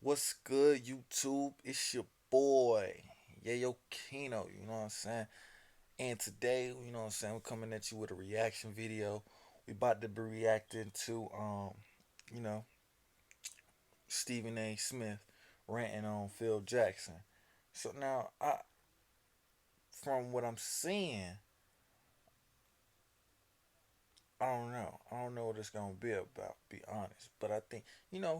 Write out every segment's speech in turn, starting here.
What's good, YouTube? It's your boy, Yayo Kino, you know what I'm saying? And today, you know what I'm saying, we're coming at you with a reaction video. We about to be reacting to you know, Stephen A. Smith ranting on Phil Jackson. So now from what I'm seeing, I don't know what it's gonna be about, be honest. But I think,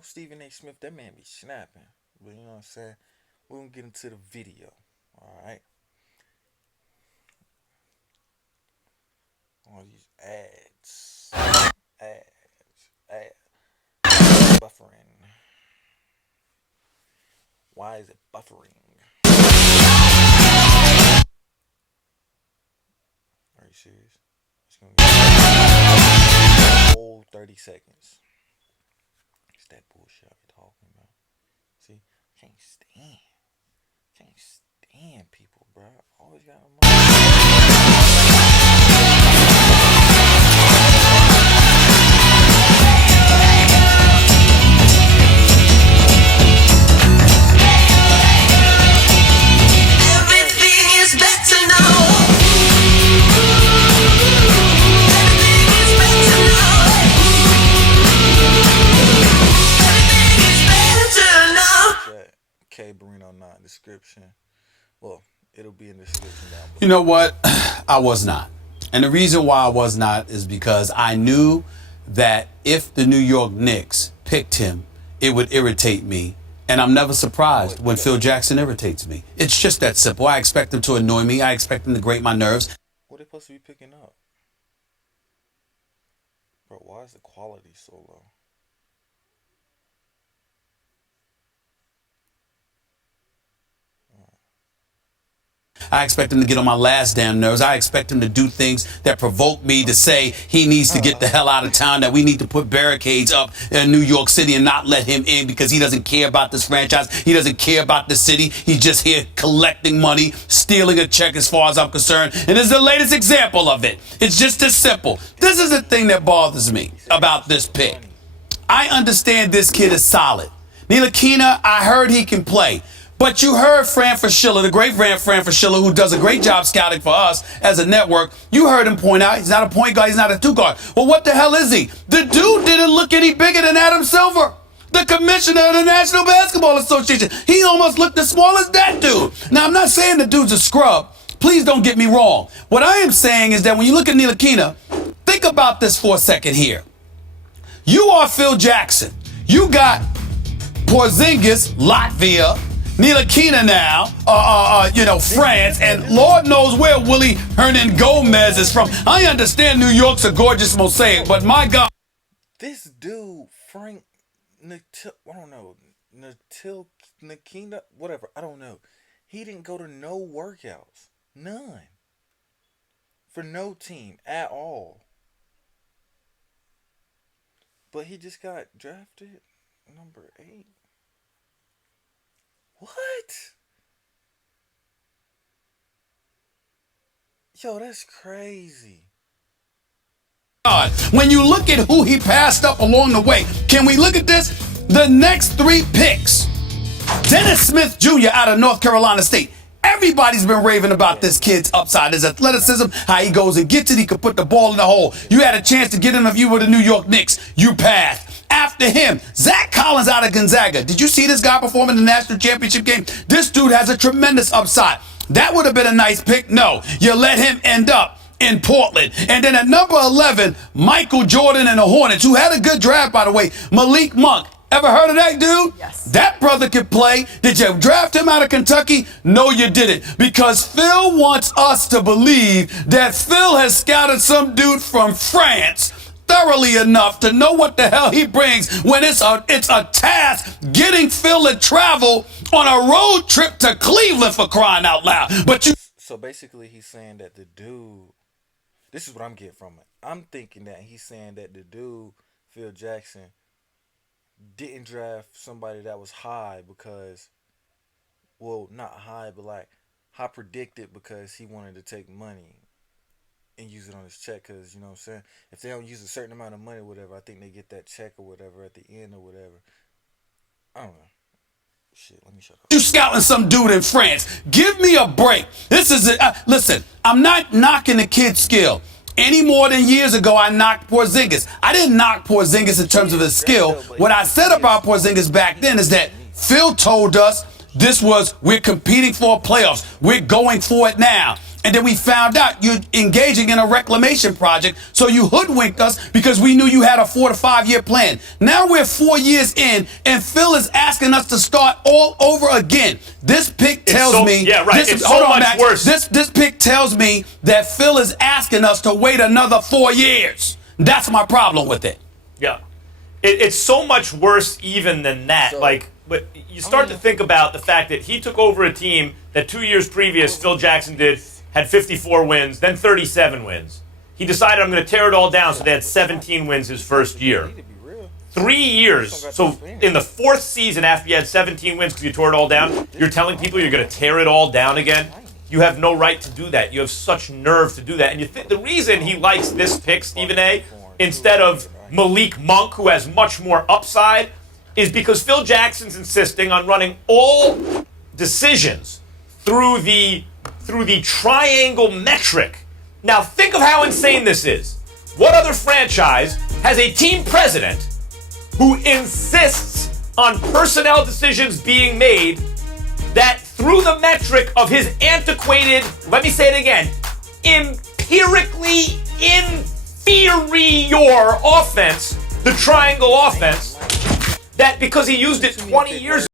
Stephen A. Smith, that man be snapping. But you know what I'm saying? We're gonna get into the video. Alright. All these ads. Ads. Buffering. Why is it buffering? Are you serious? It's gonna get a whole 30 seconds. It's that bullshit I'm talking about. See? Can't stand people, bro. Always got everything is better now. K Barino not description. Well, it'll be in the description down below. You know what? I was not. And the reason why I was not is because I knew that if the New York Knicks picked him, it would irritate me. And I'm never surprised when Phil Jackson irritates me. It's just that simple. I expect him to annoy me. I expect him to grate my nerves. What are they supposed to be picking up? Bro, why is the quality so low? I expect him to get on my last damn nerves. I expect him to do things that provoke me to say he needs to get the hell out of town, that we need to put barricades up in New York City and not let him in because he doesn't care about this franchise. He doesn't care about the city. He's just here collecting money, stealing a check as far as I'm concerned. And this is the latest example of it. It's just as simple. This is the thing that bothers me about this pick. I understand this kid is solid. Ntilikina, I heard he can play. But you heard Fran Fraschilla, the great Fran Fraschilla, who does a great job scouting for us as a network. You heard him point out he's not a point guard, he's not a two guard. Well, what the hell is he? The dude didn't look any bigger than Adam Silver, the commissioner of the National Basketball Association. He almost looked as small as that dude. Now, I'm not saying the dude's a scrub. Please don't get me wrong. What I am saying is that when you look at Ntilikina, think about this for a second here. You are Phil Jackson. You got Porzingis, Latvia, Ntilikina now, France, and Lord knows where Willie Hernan Gomez is from. I understand New York's a gorgeous mosaic, but my God. This dude, Frank Natil, I don't know, Nakina, whatever, I don't know. He didn't go to no workouts. None. For no team at all. But he just got drafted number 8. What? Yo, that's crazy. God, when you look at who he passed up along the way, can we look at this? The next 3 picks. Dennis Smith Jr. out of North Carolina State. Everybody's been raving about this kid's upside, his athleticism, how he goes and gets it. He could put the ball in the hole. You had a chance to get in a view with the New York Knicks. You passed. After him, Zach Collins out of Gonzaga. Did you see this guy perform in the national championship game? This dude has a tremendous upside. That would have been a nice pick. No, you let him end up in Portland. And then at number 11, Michael Jordan and the Hornets, who had a good draft, by the way, Malik Monk. Ever heard of that dude? Yes. That brother could play. Did you draft him out of Kentucky? No, you didn't. Because Phil wants us to believe that Phil has scouted some dude from France thoroughly enough to know what the hell he brings when it's a task getting Phil to travel on a road trip to Cleveland, for crying out loud. But you... So basically he's saying that the dude, this is what I'm getting from it. I'm thinking that he's saying that the dude, Phil Jackson, didn't draft somebody that was high because, well, not high, but like high predicted because he wanted to take money and use it on his check. Because, you know what I'm saying, if they don't use a certain amount of money or whatever, I think they get that check or whatever at the end or whatever. I don't know. shit. Let me shut up. You scouting some dude in France. Give me a break. This is it. Listen, I'm not knocking the kid's skill. Any more than years ago, I knocked Porzingis. I didn't knock Porzingis in terms of his skill. What I said about Porzingis back then is that Phil told us we're competing for playoffs. We're going for it now. And then we found out you're engaging in a reclamation project, so you hoodwinked us because we knew you had a 4 to 5 year plan. Now we're 4 years in, and Phil is asking us to start all over again. This pick tells me, yeah, right. It's hold so on, much Max. worse. This pick tells me that Phil is asking us to wait another 4 years. That's my problem with it. Yeah, it's so much worse even than that. But you start to think about the fact that he took over a team that 2 years previous Phil Jackson had 54 wins, then 37 wins. He decided, I'm going to tear it all down, so they had 17 wins his first year. 3 years. So in the fourth season after you had 17 wins because you tore it all down, you're telling people you're going to tear it all down again? You have no right to do that. You have such nerve to do that. And the reason he likes this pick, Stephen A., instead of Malik Monk, who has much more upside, is because Phil Jackson's insisting on running all decisions through the triangle metric. Now think of how insane this is. What other franchise has a team president who insists on personnel decisions being made that through the metric of his antiquated, let me say it again, empirically inferior offense, the triangle offense, that because he used it 20 years